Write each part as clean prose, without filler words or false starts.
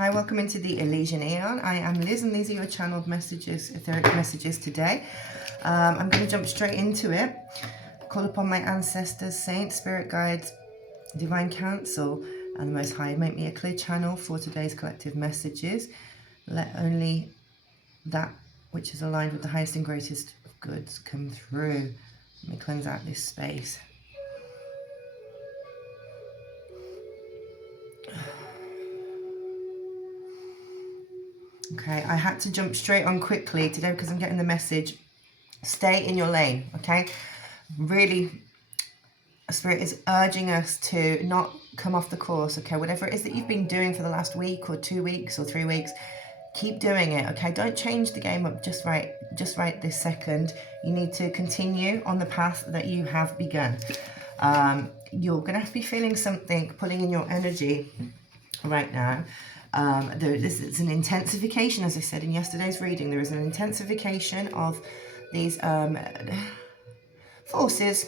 Hi, welcome into the Elizian Aeon. I am Liz, and these are your channeled messages, etheric messages today. I'm going to jump straight into it. Call upon my ancestors, saints, spirit guides, divine counsel, and the Most High. Make me a clear channel for today's collective messages. Let only that which is aligned with the highest and greatest of goods come through. Let me cleanse out this space. Okay, I had to jump straight on quickly today because I'm getting the message. Stay in your lane, okay? Really, Spirit is urging us to not come off the course, okay? Whatever it is that you've been doing for the last week or 2 weeks or 3 weeks, keep doing it, okay? Don't change the game up just right this second. You need to continue on the path that you have begun. You're going to be feeling something pulling in your energy right now. It's an intensification, as I said in yesterday's reading. There is an intensification of these forces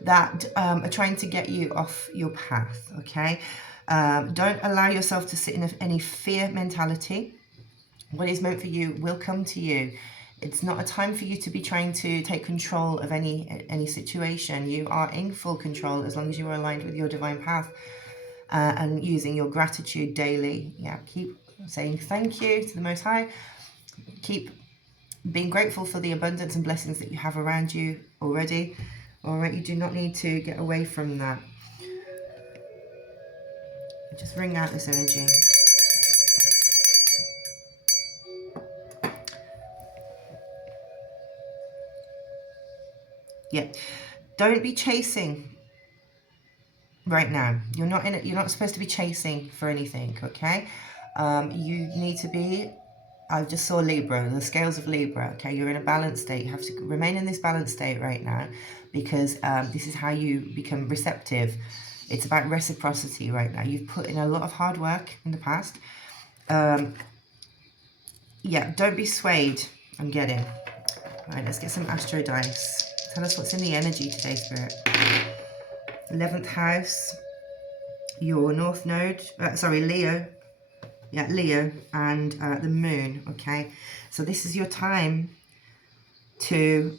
that are trying to get you off your path, okay? Don't allow yourself to sit in any fear mentality. What is meant for you will come to you. It's not a time for you to be trying to take control of any situation. You are in full control as long as you are aligned with your divine path. And using your gratitude daily. Yeah, keep saying thank you to the Most High. Keep being grateful for the abundance and blessings that you have around you already. All right, you do not need to get away from that. Just bring out this energy. Yeah, don't be chasing right now. You're not supposed to be chasing for anything, okay? You need to be, I just saw Libra, the scales of Libra, okay? You're in a balanced state. You have to remain in this balanced state right now because this is how you become receptive. It's about reciprocity right now. You've put in a lot of hard work in the past. Yeah, don't be swayed, I'm getting. All right, let's get some astro dice. Tell us what's in the energy today, Spirit. 11th house, your North Node, Leo. Yeah, Leo and the moon, okay? So this is your time to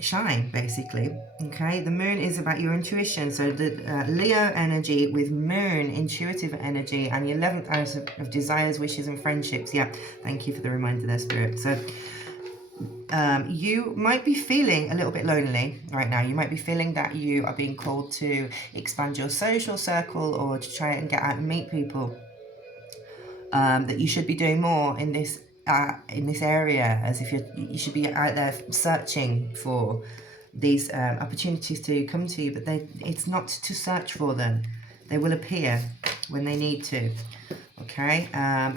shine, basically, okay? The moon is about your intuition. So the Leo energy with moon, intuitive energy, and the 11th house of desires, wishes, and friendships. Yeah, thank you for the reminder there, Spirit. So you might be feeling a little bit lonely right now. You might be feeling that you are being called to expand your social circle or to try and get out and meet people. That you should be doing more in this area, as if you should be out there searching for these opportunities to come to you, but it's not to search for them. They will appear when they need to. Okay,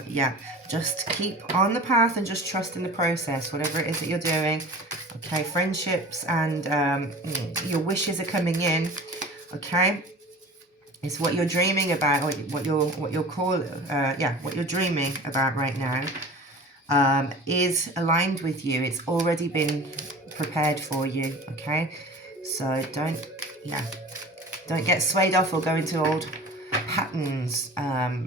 yeah, just keep on the path and just trust in the process, whatever it is that you're doing. Okay, friendships and your wishes are coming in. Okay, it's what you're dreaming about, what you're dreaming about right now is aligned with you. It's already been prepared for you. Okay, so don't get swayed off or go into old patterns,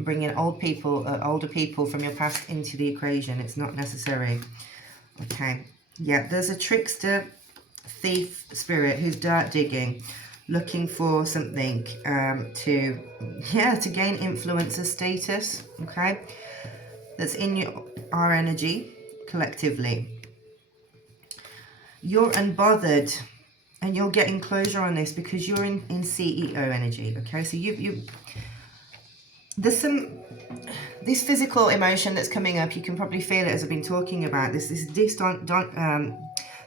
bringing older people from your past into the equation. It's not necessary. Okay, yeah, there's a trickster thief spirit who's dirt digging, looking for something to gain influencer status, okay? That's in our energy collectively. You're unbothered and you're getting closure on this because you're in CEO energy, okay? So there's this physical emotion that's coming up. You can probably feel it as I've been talking about this. There's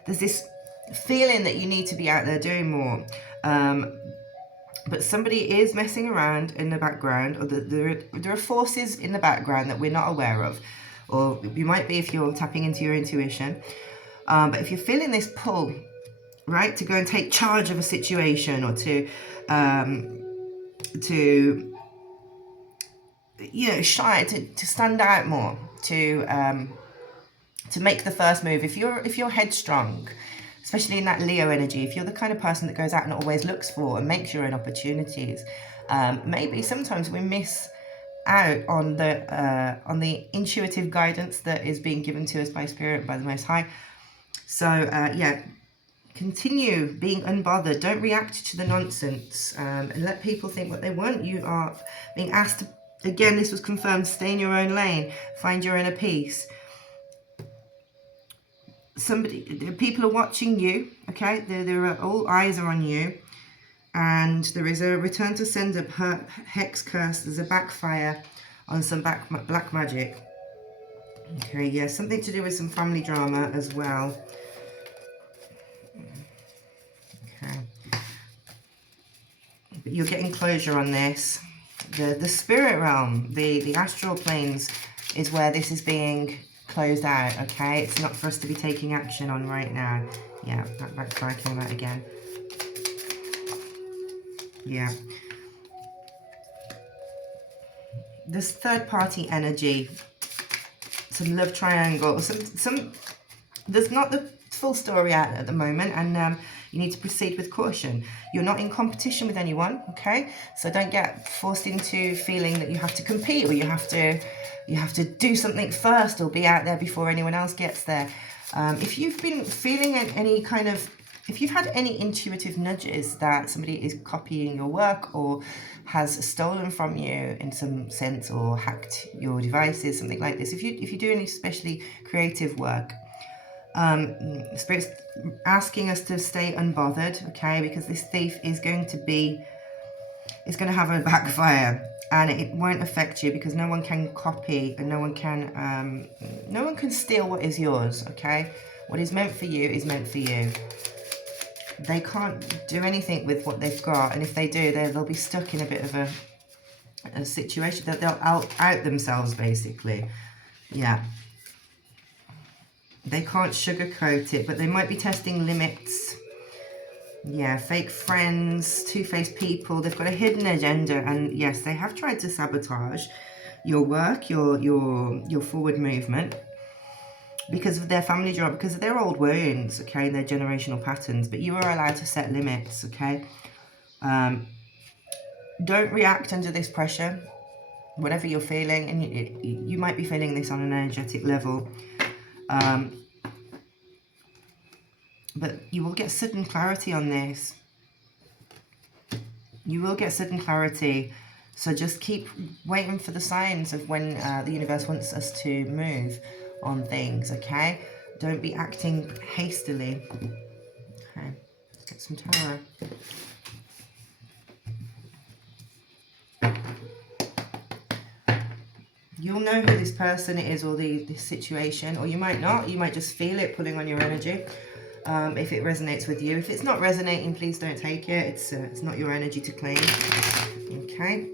this feeling that you need to be out there doing more. But somebody is messing around in the background, or there are forces in the background that we're not aware of. Or you might be if you're tapping into your intuition. But if you're feeling this pull, right, to go and take charge of a situation or to stand out more, to make the first move. If you're headstrong, especially in that Leo energy, if you're the kind of person that goes out and always looks for and makes your own opportunities, maybe sometimes we miss out on the intuitive guidance that is being given to us by Spirit, by the Most High. So yeah, continue being unbothered. Don't react to the nonsense, and let people think what they want. You are being asked to, again, this was confirmed, stay in your own lane, find your inner peace. People are watching you, okay? There are, all eyes are on you, and there is a return to sender hex curse. There's a backfire on some black magic. Okay, yeah, something to do with some family drama as well. Okay, but you're getting closure on this. The spirit realm, the astral planes, is where this is being closed out. Okay, it's not for us to be taking action on right now. Yeah, that backfire came out again. Yeah, this third party energy, some love triangle, some there's not the full story out at the moment, and you need to proceed with caution. You're not in competition with anyone, okay? So don't get forced into feeling that you have to compete, or you have to do something first, or be out there before anyone else gets there. If you've been feeling if you've had any intuitive nudges that somebody is copying your work or has stolen from you in some sense, or hacked your devices, something like this, if you do any especially creative work, Spirit's asking us to stay unbothered, okay? Because this thief is going to have a backfire, and it won't affect you, because no one can copy, and no one can steal what is yours, okay? What is meant for you is meant for you. They can't do anything with what they've got, and if they do, they'll be stuck in a bit of a situation that they'll out themselves, basically. Yeah. They can't sugarcoat it, but they might be testing limits. Yeah, fake friends, two-faced people. They've got a hidden agenda, and yes, they have tried to sabotage your work, your forward movement, because of their family drama, because of their old wounds, okay, and their generational patterns. But you are allowed to set limits, okay? Don't react under this pressure, whatever you're feeling, and you might be feeling this on an energetic level. But you will get sudden clarity on this. You will get sudden clarity. So just keep waiting for the signs of when the universe wants us to move on things, okay? Don't be acting hastily. Okay, let's get some tarot. You'll know who this person is, or this situation, or you might not. You might just feel it pulling on your energy. If it resonates with you. If it's not resonating, please don't take it. It's not your energy to claim. Okay,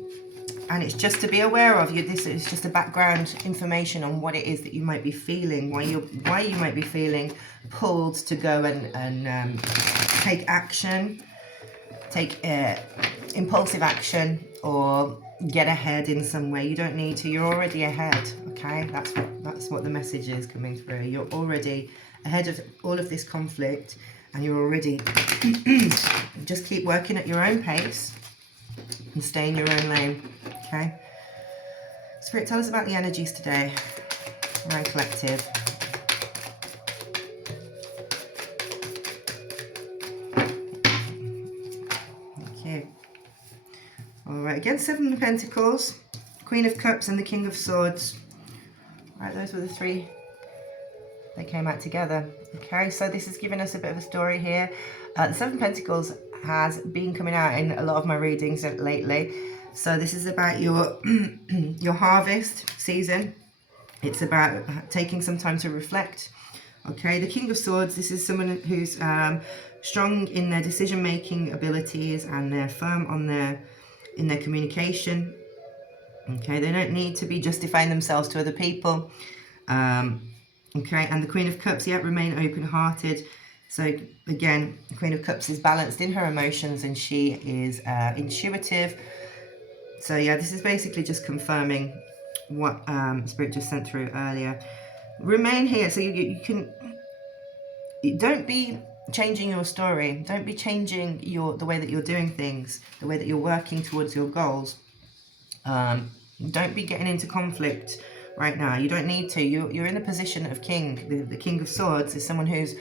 and it's just to be aware of you. This is just a background information on what it is that you might be feeling, why you might be feeling pulled to go and take action, take impulsive action, or get ahead in some way. You don't need to. You're already ahead. Okay, that's what the message is coming through. You're already ahead of all of this conflict, and you're already just keep working at your own pace and stay in your own lane. Okay, Spirit, tell us about the energies today. Around collective. Thank you. All right, again, 7 of Pentacles, Queen of Cups, and the King of Swords. All right, those were the three. They came out together. Okay, so this is giving us a bit of a story here. The 7 of Pentacles has been coming out in a lot of my readings lately. So this is about your your harvest season. It's about taking some time to reflect. Okay, the King of Swords, this is someone who's strong in their decision-making abilities, and they're firm on in their communication. Okay, they don't need to be justifying themselves to other people. Okay, and the Queen of Cups, yeah, remain open-hearted. So again, the Queen of Cups is balanced in her emotions, and she is intuitive. So yeah, this is basically just confirming what Spirit just sent through earlier. Remain here, so you can. Don't be changing your story. Don't be changing the way that you're doing things, the way that you're working towards your goals. Don't be getting into conflict right now. You don't need to. You're in a position of king. The King of Swords is someone who's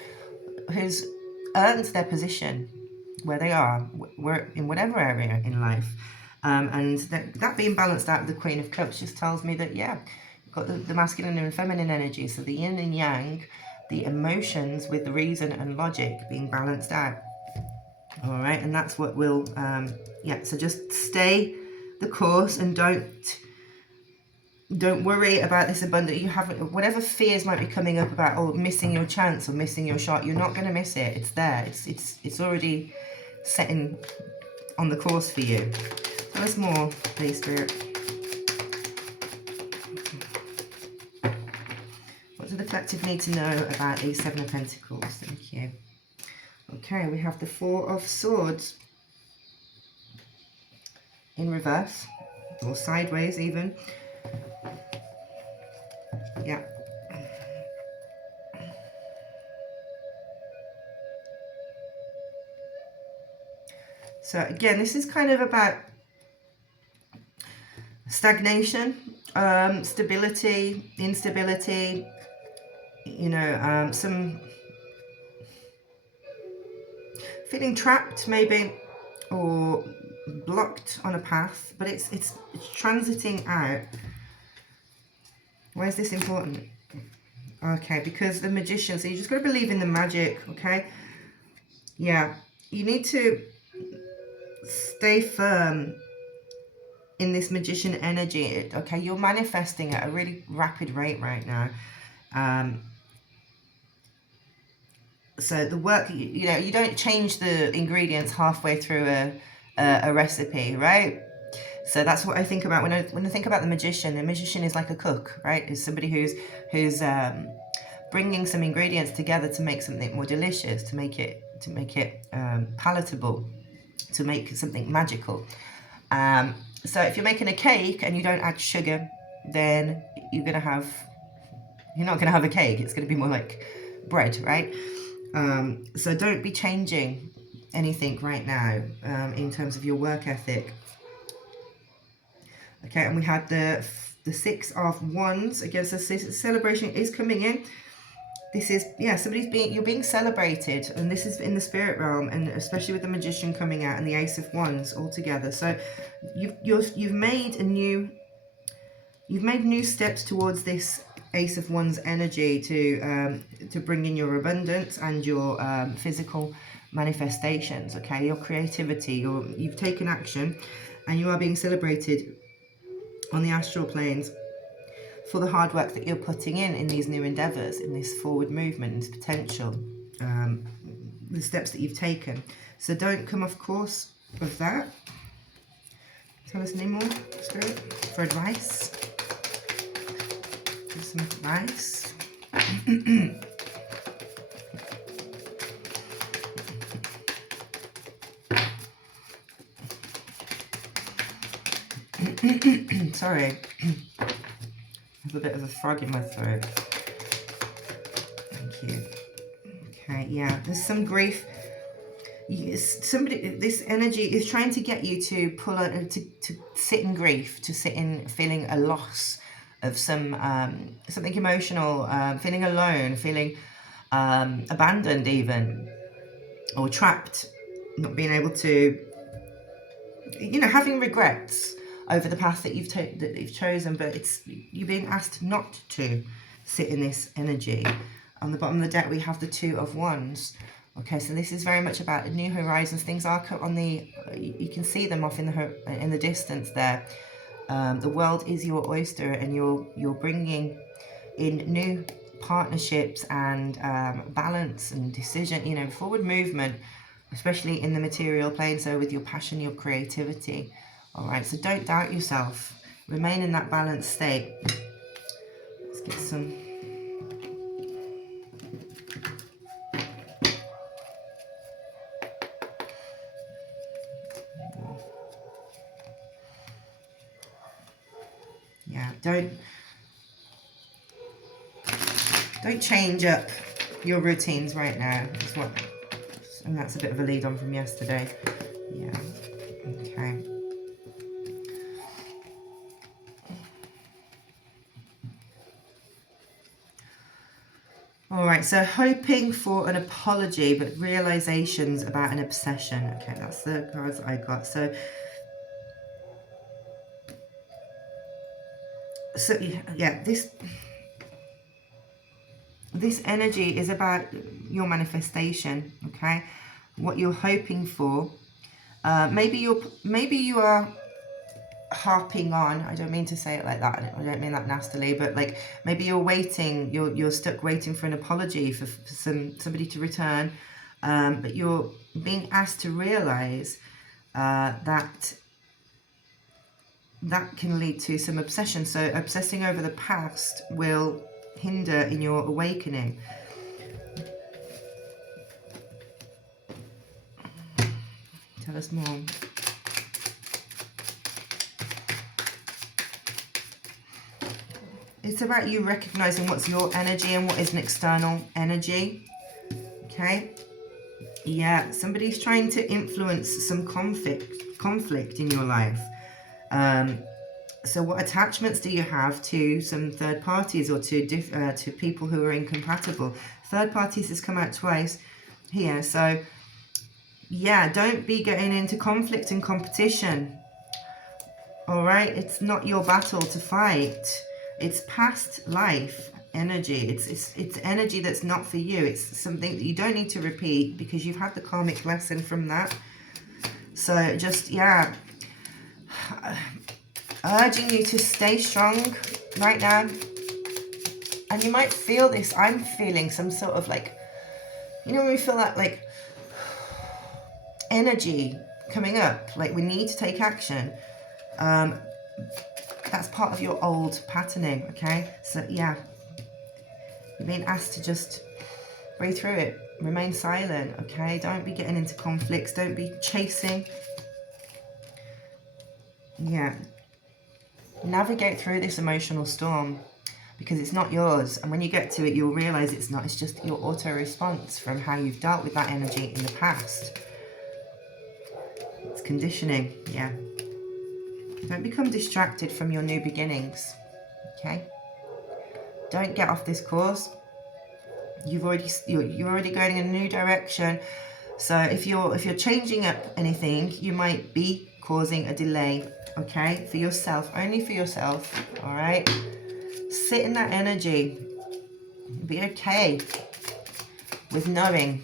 earned their position where they are, in whatever area in life. And that being balanced out with the Queen of Cups just tells me that, yeah, you've got the masculine and feminine energy. So the yin and yang, the emotions with the reason and logic being balanced out. All right, and that's what will, yeah, so just stay the course and don't worry about this abundance. You haven't, whatever fears might be coming up about, oh, missing your chance or missing your shot, you're not going to miss it. It's there. It's already setting on the course for you. Tell us more, please, Spirit. What do the collective need to know about these Seven of Pentacles? Thank you. Okay, we have the Four of Swords in reverse, or sideways even. Yeah. So again, this is kind of about stagnation, stability, instability, you know, some feeling trapped maybe, or blocked on a path, but it's transiting out. Why is this important? Okay, because the Magician, so you just got to believe in the magic, okay? Yeah, you need to stay firm in this Magician energy, okay? You're manifesting at a really rapid rate right now. So the work, you know, you don't change the ingredients halfway through a recipe, right? So that's what I think about when I think about the magician. The magician is like a cook, right? Is somebody who's bringing some ingredients together to make something more delicious, to make it palatable, to make something magical. So if you're making a cake and you don't add sugar, then you're not gonna have a cake. It's gonna be more like bread, right? So don't be changing anything right now in terms of your work ethic. Okay, and we had the Six of Wands. Again, so celebration is coming in. This is, yeah, you're being celebrated, and this is in the spirit realm, and especially with the Magician coming out and the Ace of Wands all together. So you've made new steps towards this Ace of Wands energy to bring in your abundance and your physical manifestations. Okay, your creativity. You've taken action, and you are being celebrated on the astral planes for the hard work that you're putting in these new endeavors, in this forward movement, this potential, the steps that you've taken. So don't come off course of that. Tell us any more, Spirit, for advice. Give some advice. Sorry. I have a bit of a frog in my throat. Thank you. Okay, yeah, there's some grief. This energy is trying to get you to pull out, to sit in grief, to sit in feeling a loss of something emotional, feeling alone, feeling abandoned even, or trapped, not being able to, you know, having regrets over the path that you've chosen, but you're being asked not to sit in this energy. On the bottom of the deck, we have the Two of Wands. Okay, so this is very much about new horizons. Things are on the, you can see them off in the distance there. The world is your oyster, and you're bringing in new partnerships and balance and decision, you know, forward movement, especially in the material plane. So with your passion, your creativity. All right, so don't doubt yourself. Remain in that balanced state. Let's get some. Yeah, don't change up your routines right now. And that's a bit of a lead on from yesterday. Yeah. Okay. right, so hoping for an apology, but realizations about an obsession. Okay, that's the cards I got. So yeah, this energy is about your manifestation. Okay, what you're hoping for. Maybe you are harping on. I don't mean to say it like that. I don't mean that nastily, but like maybe you're waiting. You're stuck waiting for an apology for somebody to return, but you're being asked to realize that can lead to some obsession. So obsessing over the past will hinder in your awakening. Tell us more. It's about you recognizing what's your energy and what is an external energy. Okay. Yeah, somebody's trying to influence some conflict in your life. So what attachments do you have to some third parties or to people who are incompatible? Third parties has come out twice here. So yeah, don't be getting into conflict and competition. All right, it's not your battle to fight. It's past life energy. It's energy that's not for you. It's something that you don't need to repeat because you've had the karmic lesson from that. So just, yeah, urging you to stay strong right now. And you might feel this. I'm feeling some sort of like, you know, when we feel that like energy coming up, like we need to take action. That's part of your old patterning, okay? So yeah, you're being asked to just breathe through it, remain silent, okay? Don't be getting into conflicts, don't be chasing. Yeah, navigate through this emotional storm because it's not yours, and when you get to it you'll realize it's not. It's just your auto response from how you've dealt with that energy in the past. It's conditioning. Yeah, don't become distracted from your new beginnings, okay? Don't get off this course. You're already going in a new direction. So if you're changing up anything, you might be causing a delay, okay? For yourself, only for yourself, all right? Sit in that energy. Be okay with knowing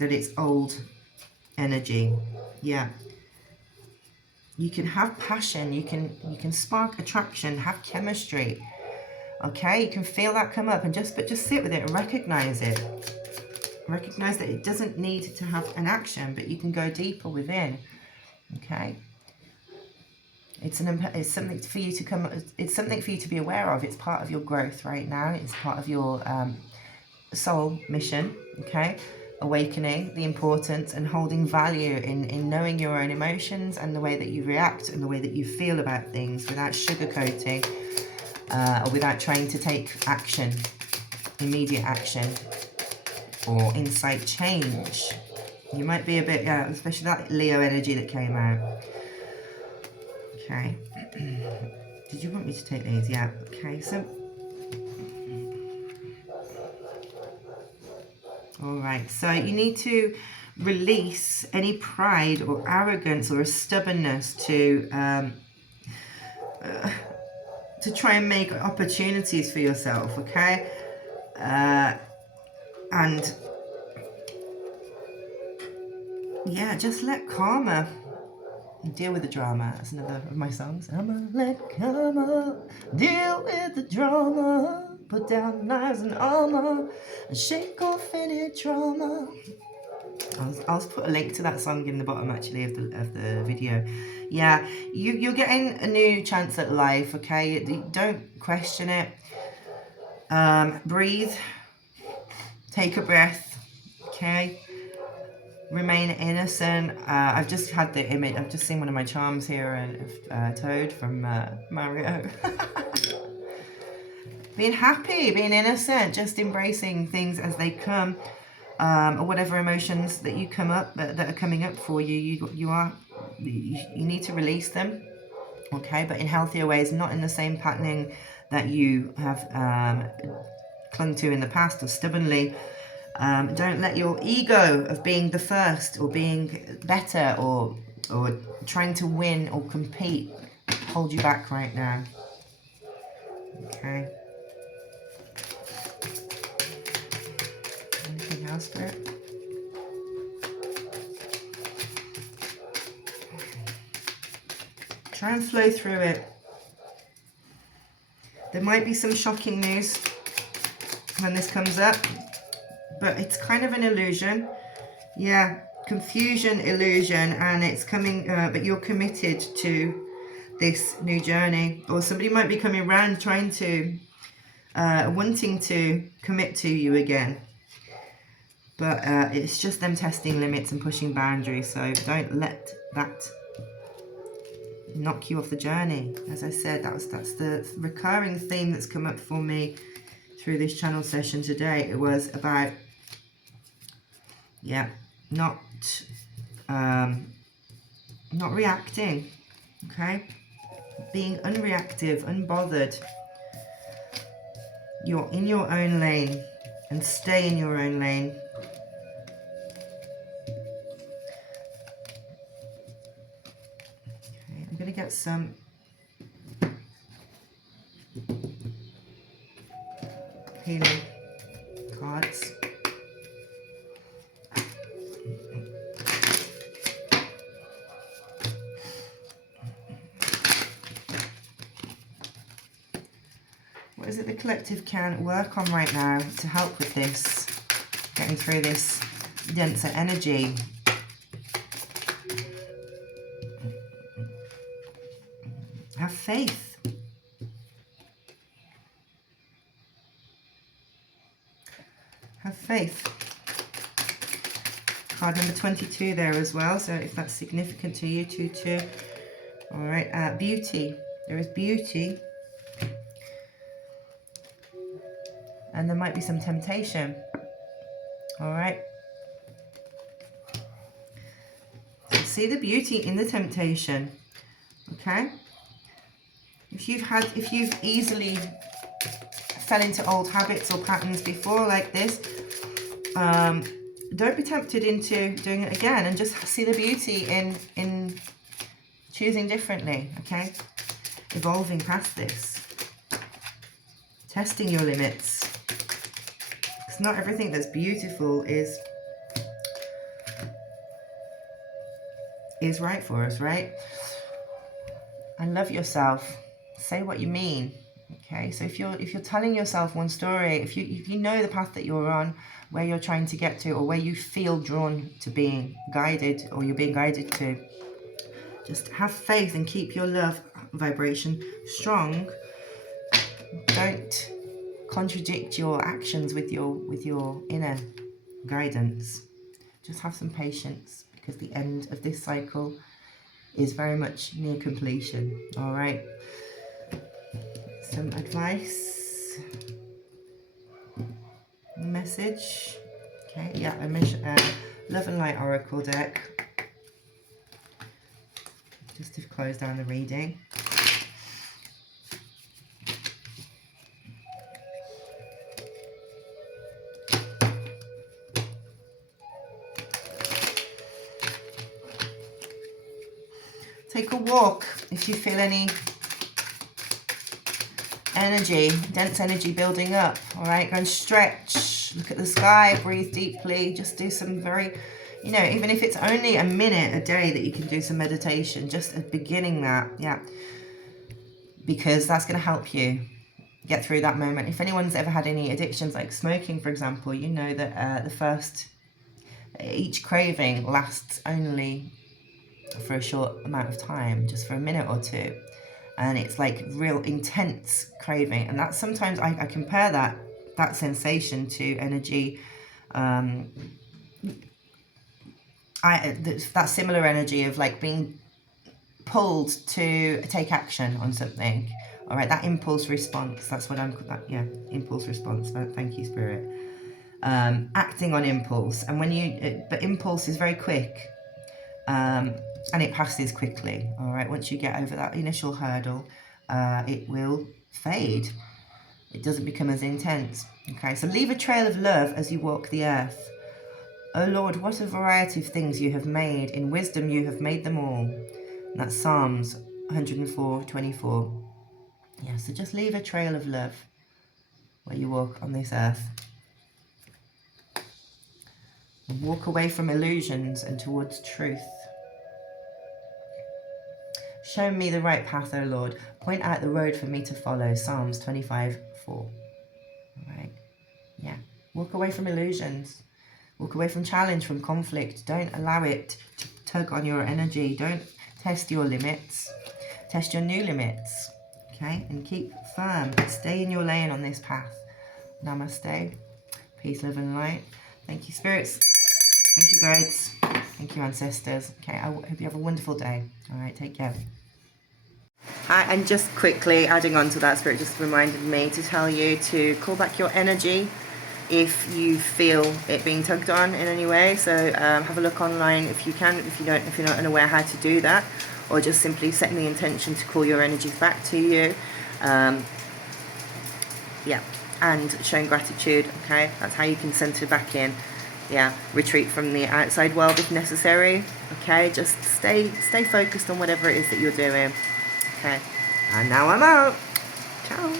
that it's old energy. Yeah. You can have passion, you can spark attraction, have chemistry. Okay, you can feel that come up, and just sit with it and recognize it. Recognize that it doesn't need to have an action, but you can go deeper within. Okay, it's something for you to come. It's something for you to be aware of. It's part of your growth right now. It's part of your soul mission. Okay, awakening the importance and holding value in knowing your own emotions and the way that you react and the way that you feel about things without sugarcoating. Or without trying to take action, immediate action, or insight change. You might be a bit, especially that Leo energy that came out. Okay. Did you want me to take these? Yeah. Okay, so. Alright, so you need to release any pride or arrogance or a stubbornness to try and make opportunities for yourself, okay? And yeah, just let karma deal with the drama. That's another of my songs. I'ma let karma deal with the drama. Put down knives and armor and shake off any trauma. I'll put a link to that song in the bottom actually of the video. Yeah, you're getting a new chance at life, okay? Don't question it. Breathe. Take a breath, okay? Remain innocent. I've just had the image. I've just seen one of my charms here, Toad from Mario. Being happy, being innocent, just embracing things as they come. Or whatever emotions that you come up that are coming up for you, you need to release them, okay? But in healthier ways, not in the same patterning that you have clung to in the past or stubbornly. Don't let your ego of being the first or being better or trying to win or compete hold you back right now. Okay. Anything else, Spirit? Try and flow through it. There might be some shocking news when this comes up, but it's kind of an illusion. Yeah, confusion, illusion, and it's coming, but you're committed to this new journey. Or somebody might be coming around trying to, wanting to commit to you again. But it's just them testing limits and pushing boundaries, so don't let that knock you off the journey. As I said, that's the recurring theme that's come up for me through this channel session today. It was about, yeah, not reacting, okay? Being unreactive, unbothered. You're in your own lane, and stay in your own lane. Okay, I'm going to get some healing cards. What is it the collective can work on right now to help with this, getting through this denser energy? Have faith. Have faith. Card number 22 there as well, so if that's significant to you, 2-2. All right, beauty. There is beauty. And there might be some temptation. All right. So see the beauty in the temptation. Okay. If you've easily fell into old habits or patterns before like this, don't be tempted into doing it again, and just see the beauty in choosing differently. Okay. Evolving past this. Testing your limits. Because not everything that's beautiful is right for us, right? And love yourself. Say what you mean. Okay, so if you're telling yourself one story, if you know the path that you're on, where you're trying to get to, or where you feel drawn to being guided, or you're being guided to, just have faith and keep your love vibration strong. Don't contradict your actions with your inner guidance. Just have some patience, because the end of this cycle is very much near completion. All right. Some advice, message. Okay, yeah, I mentioned Love and Light Oracle deck. Just to close down the reading. Take a walk if you feel any energy, dense energy building up. All right, go and stretch, look at the sky, breathe deeply, just do some very, even if it's only a minute a day that you can do some meditation, just at beginning that, yeah, because that's going to help you get through that moment. If anyone's ever had any addictions like smoking, for example, you know that each craving lasts only for a short amount of time, just for a minute or two. And it's like real intense craving, and that's sometimes I compare that sensation to energy, that similar energy of like being pulled to take action on something. All right, that impulse response, that's what impulse response. Thank you, Spirit. Acting on impulse, and but impulse is very quick, and it passes quickly. All right, once you get over that initial hurdle, it will fade. It doesn't become as intense. Okay, so leave a trail of love as you walk the earth. O Lord, what a variety of things you have made. In wisdom you have made them all. And that's Psalms 104:24. Yeah, so just leave a trail of love where you walk on this earth. And walk away from illusions and towards truth. Show me the right path, O Lord. Point out the road for me to follow. Psalms 25:4. All right. Yeah. Walk away from illusions. Walk away from challenge, from conflict. Don't allow it to tug on your energy. Don't test your limits. Test your new limits. Okay? And keep firm. Stay in your lane on this path. Namaste. Peace, love, and light. Thank you, spirits. Thank you, guides. Thank you, ancestors. Okay, I hope you have a wonderful day. All right, take care. And just quickly adding on to that, spirit just reminded me to tell you to call back your energy if you feel it being tugged on in any way. So have a look online if you can, if you're not unaware how to do that, or just simply setting the intention to call your energy back to you. Yeah, and showing gratitude. Okay, that's how you can center back in. Yeah, retreat from the outside world if necessary. Okay, just stay focused on whatever it is that you're doing. Okay, and now I'm out. Ciao.